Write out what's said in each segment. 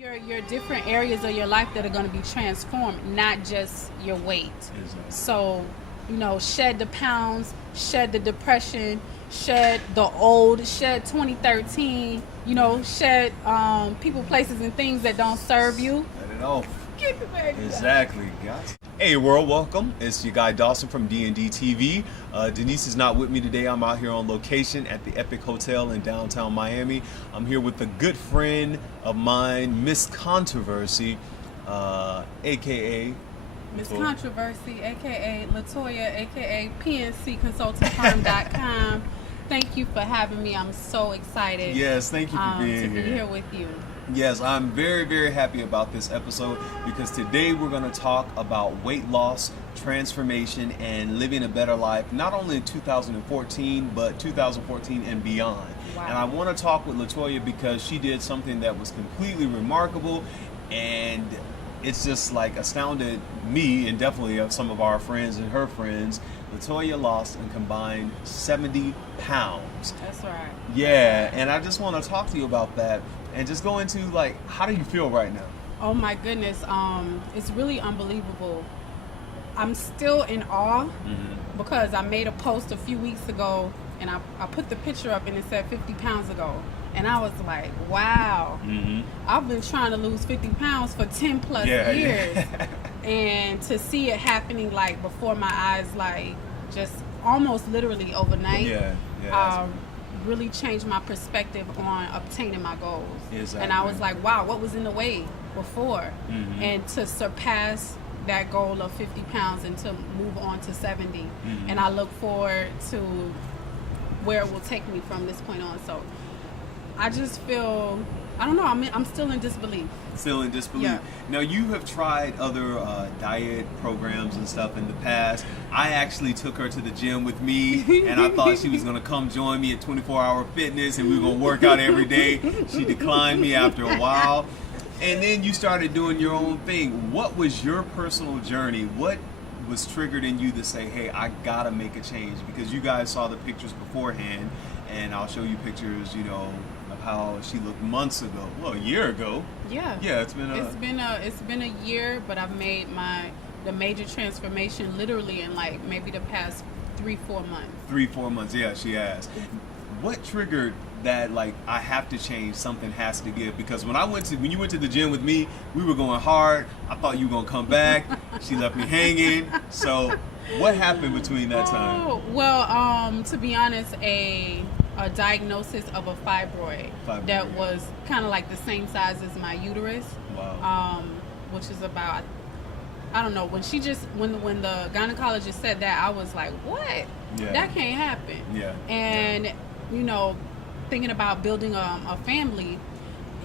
Your different areas of your life that are going to be transformed, not just your weight. Exactly. So, shed the pounds, shed the depression, shed the old, shed 2013, shed people, places, and things that don't serve you. Let it off. Get the bag. Exactly. Gotcha. Hey world, welcome. It's your guy Dawson from Dawson DeniseTV. Denise is not with me today. I'm out here on location at the Epic Hotel in downtown Miami. I'm here with a good friend of mine, Miss Controversy, aka Miss Controversy, aka Latoya, aka PNCConsultingFirm.com. Thank you for having me. I'm so excited. Yes, thank you for being to be here with you. Yes, I'm very, very happy about this episode because today we're going to talk about weight loss, transformation, and living a better life, not only in 2014, but 2014 and beyond. Wow. And I want to talk with Latoya because she did something that was completely remarkable, and it's just like astounded me and definitely some of our friends and her friends. Latoya lost and combined 70 pounds. That's right. Yeah, and I just want to talk to you about that and just go into like, how do you feel right now? Oh my goodness, it's really unbelievable. I'm still in awe because I made a post a few weeks ago and I put the picture up and it said 50 pounds ago. And I was like, wow, I've been trying to lose 50 pounds for 10 plus years. And to see it happening like before my eyes, like just almost literally overnight, really changed my perspective on obtaining my goals. Exactly. And I was like, wow, what was in the way before? And to surpass that goal of 50 pounds and to move on to 70. And I look forward to where it will take me from this point on. So I just feel, I don't know, I'm still in disbelief. Still in disbelief. Yeah. Now, you have tried other diet programs and stuff in the past. I actually took her to the gym with me, and I thought she was going to come join me at 24 Hour Fitness, and we were going to work out every day. She declined me after a while. And then you started doing your own thing. What was your personal journey? What was triggered in you to say, hey, I got to make a change? Because you guys saw the pictures beforehand, and I'll show you pictures, of how she looked months ago. Well, a year ago. Yeah. Yeah, it's been a year, but I've made the major transformation literally in like maybe the past 3-4 months. 3-4 months, yeah, she has. What triggered that, like, I have to change, something has to give? Because when you went to the gym with me, we were going hard. I thought you were gonna come back. She left me hanging. So what happened between that time? Oh, well, to be honest, a diagnosis of a fibroid that was kind of like the same size as my uterus. Wow. Which is about, I don't know, when the gynecologist said that, I was like, what? Yeah. That can't happen. Yeah. And thinking about building a family,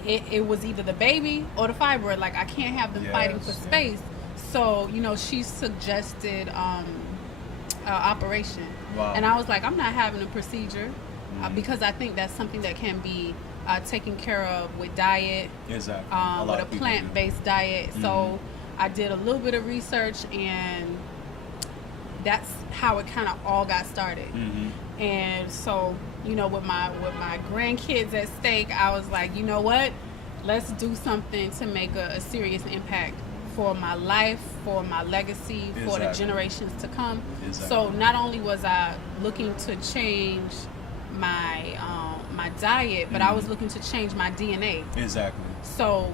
it was either the baby or the fibroid. Like, I can't have them fighting for space. So she suggested operation. Wow. And I was like, I'm not having a procedure. Because I think that's something that can be taken care of with diet, exactly. with a plant-based diet. So I did a little bit of research, and that's how it kind of all got started. And so, with my grandkids at stake, I was like, you know what? Let's do something to make a serious impact for my life, for my legacy, for the generations to come. So not only was I looking to change my diet, but I was looking to change my DNA. Exactly. So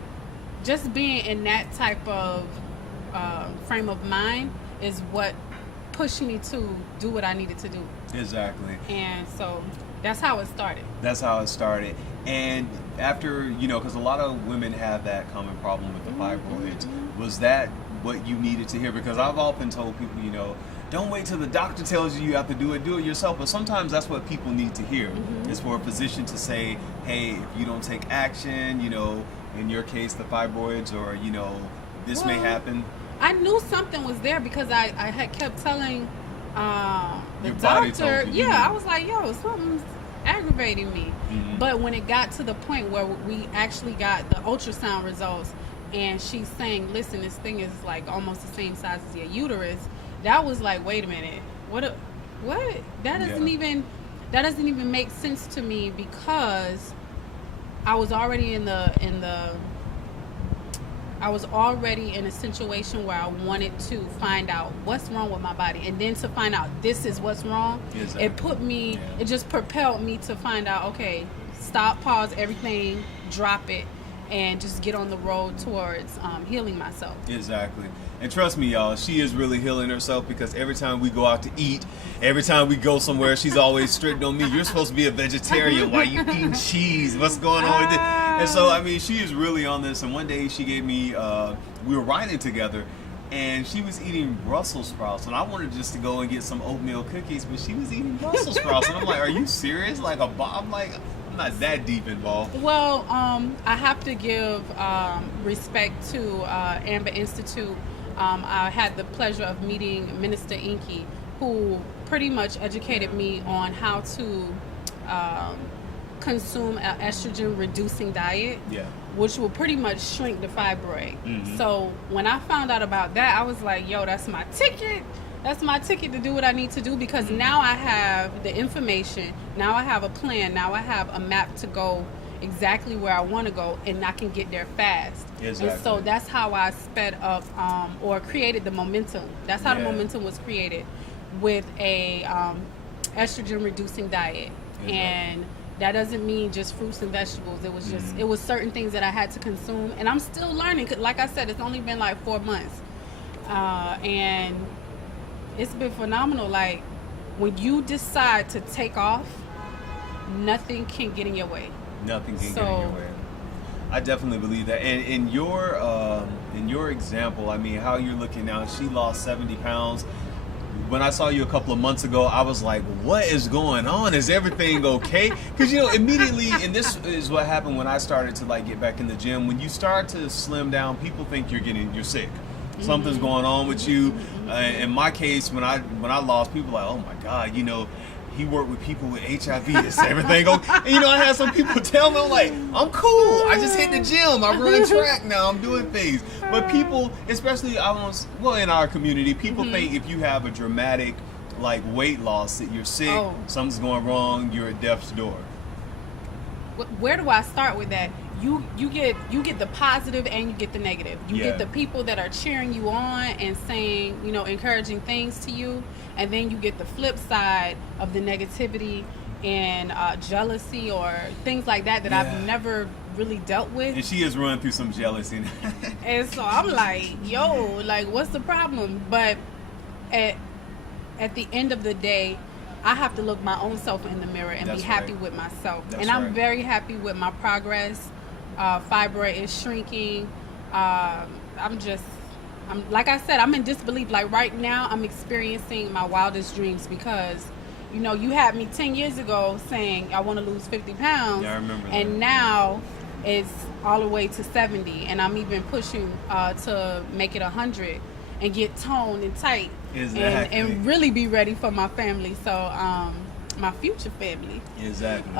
just being in that type of frame of mind is what pushed me to do what I needed to do. Exactly. And so that's how it started. That's how it started. And after, because a lot of women have that common problem with the fibroids, was that what you needed to hear? Because I've often told people, don't wait till the doctor tells you have to do it yourself. But sometimes that's what people need to hear. Is for a physician to say, hey, if you don't take action, in your case, the fibroids, or, this may happen. I knew something was there because I had kept telling the Your body doctor, told you. I was like, yo, something's aggravating me. But when it got to the point where we actually got the ultrasound results, and she's saying, listen, this thing is like almost the same size as your uterus, that was like, wait a minute, what that doesn't even make sense to me, because I was already in the I was already in a situation where I wanted to find out what's wrong with my body, and then to find out this is what's wrong. Exactly. It put me, it just propelled me to find out, okay, stop, pause everything, drop it, and just get on the road towards healing myself. Exactly. And trust me, y'all, she is really healing herself, because every time we go out to eat, every time we go somewhere, she's always strict on me. You're supposed to be a vegetarian. Why you eating cheese? What's going on with it? And so, I mean, she is really on this. And one day she gave me, we were riding together, and she was eating Brussels sprouts. And I wanted just to go and get some oatmeal cookies, but she was eating Brussels sprouts. And I'm like, are you serious? Like a bomb? Like, I'm not that deep involved. Well, I have to give respect to Amber Institute. I had the pleasure of meeting Minister Inky, who pretty much educated me on how to consume an estrogen reducing diet, which will pretty much shrink the fibroid. So when I found out about that, I was like, yo, that's my ticket. That's my ticket to do what I need to do, because now I have the information, now I have a plan, now I have a map to go exactly where I want to go, and I can get there fast. Exactly. And so that's how I sped up or created the momentum. That's how the momentum was created, with a estrogen reducing diet. Exactly. And that doesn't mean just fruits and vegetables. It was just it was certain things that I had to consume, and I'm still learning. Like I said, it's only been like 4 months, and it's been phenomenal. Like, when you decide to take off, nothing can get in your way. Nothing can get in your way. I definitely believe that. And in your example, I mean, how you're looking now, she lost 70 pounds. When I saw you a couple of months ago, I was like, what is going on? Is everything okay? Because, you know, immediately, and this is what happened when I started to like get back in the gym. When you start to slim down, people think you're sick. Something's going on with you. In my case, when I lost, people were like, oh my God, you know, he worked with people with HIV. Is everything okay? And, you know, I had some people tell me, I'm like, I'm cool. I just hit the gym. I'm running track now. I'm doing things. But people, especially in our community, people think if you have a dramatic like weight loss that you're sick, something's going wrong, you're at death's door. Where do I start with that? You get the positive and you get the negative. You get the people that are cheering you on and saying, you know, encouraging things to you, and then you get the flip side of the negativity and jealousy or things like that I've never really dealt with. And she has run through some jealousy. And so I'm like, yo, like, what's the problem? But at the end of the day, I have to look my own self in the mirror and be happy with myself. And I'm very happy with my progress. Fibroid is shrinking. I'm like I said, I'm in disbelief. Like right now, I'm experiencing my wildest dreams, because, you know, you had me 10 years ago saying I want to lose 50 pounds. Yeah, I remember that. And now it's all the way to 70, and I'm even pushing to make it 100 and get toned and tight. Exactly. And really be ready for my family. So my future family. Exactly.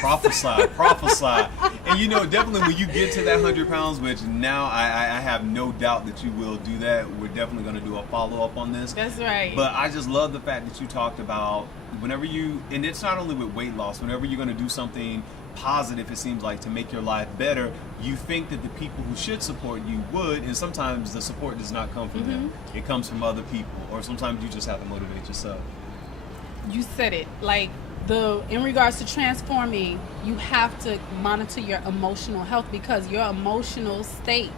Prophesy. And you know, definitely when you get to that 100 pounds, which now I have no doubt that you will do that. We're definitely going to do a follow-up on this. That's right. But I just love the fact that you talked about whenever and it's not only with weight loss, whenever you're going to do something positive, it seems like, to make your life better, you think that the people who should support you would, and sometimes the support does not come from them. It comes from other people, or sometimes you just have to motivate yourself. You said it. Like, in regards to transforming, you have to monitor your emotional health, because your emotional state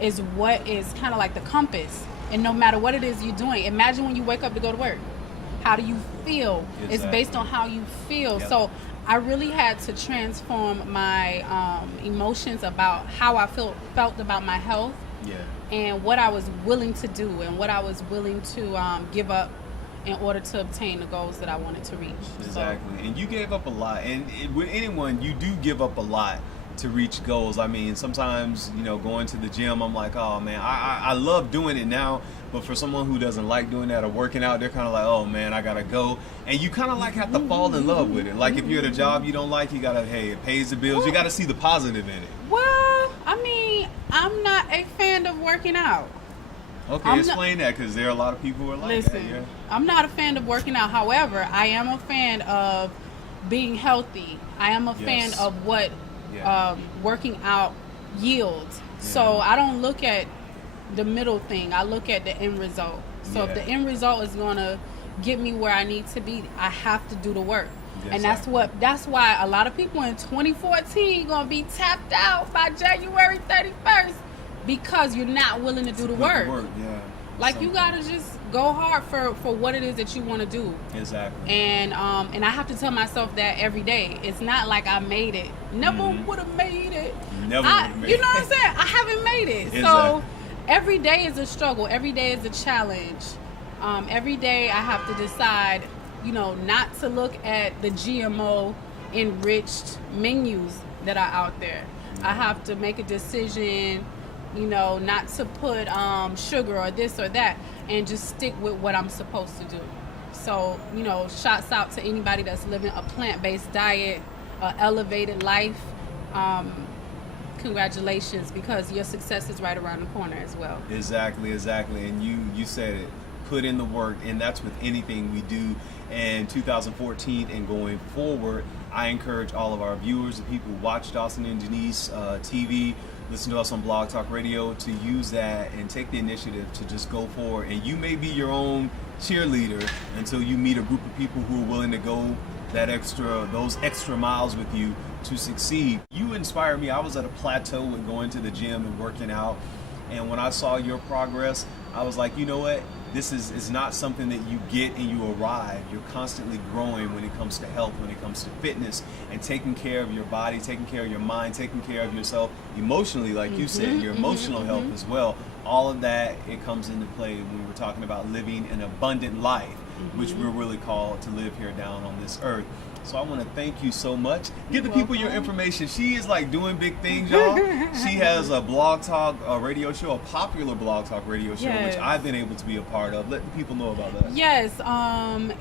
is what is kind of like the compass. And no matter what it is you're doing, imagine when you wake up to go to work. How do you feel? Exactly. It's based on how you feel. Yep. So I really had to transform my emotions about how I felt about my health, and what I was willing to do and what I was willing to give up in order to obtain the goals that I wanted to reach. Exactly. And you gave up a lot. And with anyone, you do give up a lot to reach goals. I mean, sometimes, you know, going to the gym, I'm like, oh man, I love doing it now. But for someone who doesn't like doing that or working out, they're kind of like, oh man, I gotta go. And you kind of like have to fall in love with it. Like if you're at a job you don't like, you gotta, hey, it pays the bills. You gotta see the positive in it. Well, I mean, I'm not a fan of working out. Okay, explain that, because there are a lot of people who are like that. Yeah. I'm not a fan of working out. However, I am a fan of being healthy. I am a fan of what working out yield. So I don't look at the middle thing. I look at the end result. So if the end result is going to get me where I need to be, I have to do the work. And that's why a lot of people in 2014 going to be tapped out by January 31st, because you're not willing to do the work. Like, you got to just go hard for what it is that you want to do. Exactly. And I have to tell myself that every day. It's not like I made it. Never would have made it. Never would have made it. You know what I'm saying? I haven't made it. Exactly. So every day is a struggle. Every day is a challenge. Every day I have to decide, not to look at the GMO enriched menus that are out there. I have to make a decision, not to put sugar or this or that, and just stick with what I'm supposed to do. So, shouts out to anybody that's living a plant-based diet, elevated life. Congratulations, because your success is right around the corner as well. Exactly. And you said it. Put in the work, and that's with anything we do. And 2014 and going forward, I encourage all of our viewers, the people who watch Dawson and Denise TV, listen to us on Blog Talk Radio, to use that and take the initiative to just go forward. And you may be your own cheerleader until you meet a group of people who are willing to go those extra miles with you to succeed. You inspire me. I was at a plateau with going to the gym and working out, and when I saw your progress, I was like, you know what? This is not something that you get and you arrive. You're constantly growing when it comes to health, when it comes to fitness, and taking care of your body, taking care of your mind, taking care of yourself emotionally, like you said, your emotional health as well. All of that, it comes into play when we're talking about living an abundant life, which we're really called to live here down on this earth. So I want to thank you so much. Give the people your information. She is like doing big things, y'all. She has a Blog Talk radio show, a popular Blog Talk radio show, which I've been able to be a part of. Let the people know about that. Yes,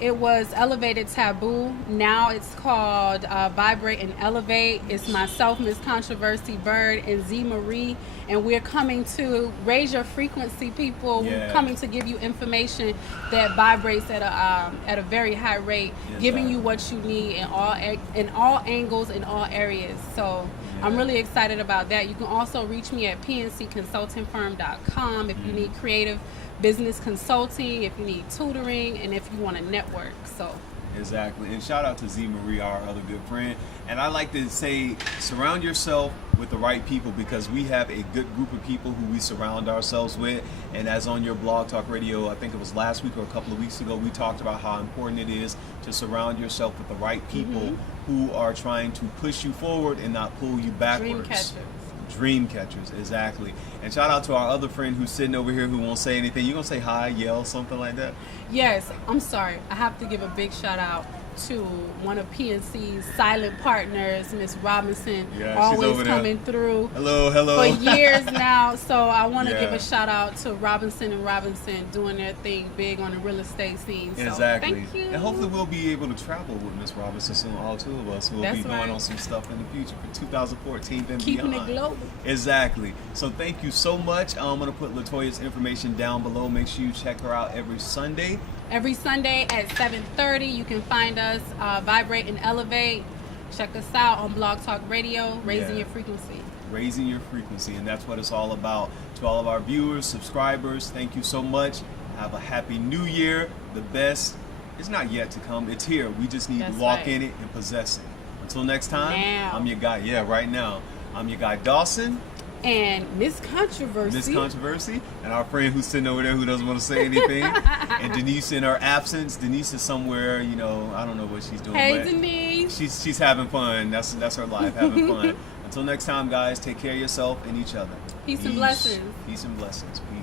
it was Elevated Taboo. Now it's called Vibrate and Elevate. It's myself, Miss Controversy Bird, and Z Marie. And we're coming to raise your frequency, people. We're coming to give you information that vibrates at a very high rate, giving you what you need in all angles, in all areas. So I'm really excited about that. You can also reach me at pncconsultingfirm.com if you need creative business consulting, if you need tutoring, and if you want to network. So. Exactly. And shout out to Z Marie, our other good friend. And I like to say, surround yourself with the right people, because we have a good group of people who we surround ourselves with. And as on your Blog Talk Radio, I think it was last week or a couple of weeks ago, we talked about how important it is to surround yourself with the right people who are trying to push you forward and not pull you backwards. Dream catchers, exactly. And shout out to our other friend who's sitting over here who won't say anything. You gonna say hi, yell, something like that? Yes, I'm sorry. I have to give a big shout out to one of PNC's silent partners, Miss Robinson, always coming through. Hello. For years now. So I want to give a shout out to Robinson and Robinson doing their thing big on the real estate scene. So exactly. Thank you. And hopefully we'll be able to travel with Miss Robinson soon, all two of us. We'll be going on some stuff in the future for 2014 and keeping beyond. It global. Exactly. So thank you so much. I'm going to put LaToya's information down below. Make sure you check her out every Sunday. Every Sunday at 7:30, you can find us, Vibrate and Elevate. Check us out on Blog Talk Radio, raising your frequency. Raising your frequency, and that's what it's all about. To all of our viewers, subscribers, thank you so much. Have a happy new year. The best is not yet to come. It's here. We just need to walk in it and possess it. Until next time, I'm your guy. Right now. I'm your guy, Dawson. And Miss Controversy. And our friend who's sitting over there who doesn't want to say anything. And Denise in her absence. Denise is somewhere, I don't know what she's doing. Hey, but Denise. She's having fun. That's her life, having fun. Until next time, guys, take care of yourself and each other. Peace and blessings. Peace and blessings. Peace.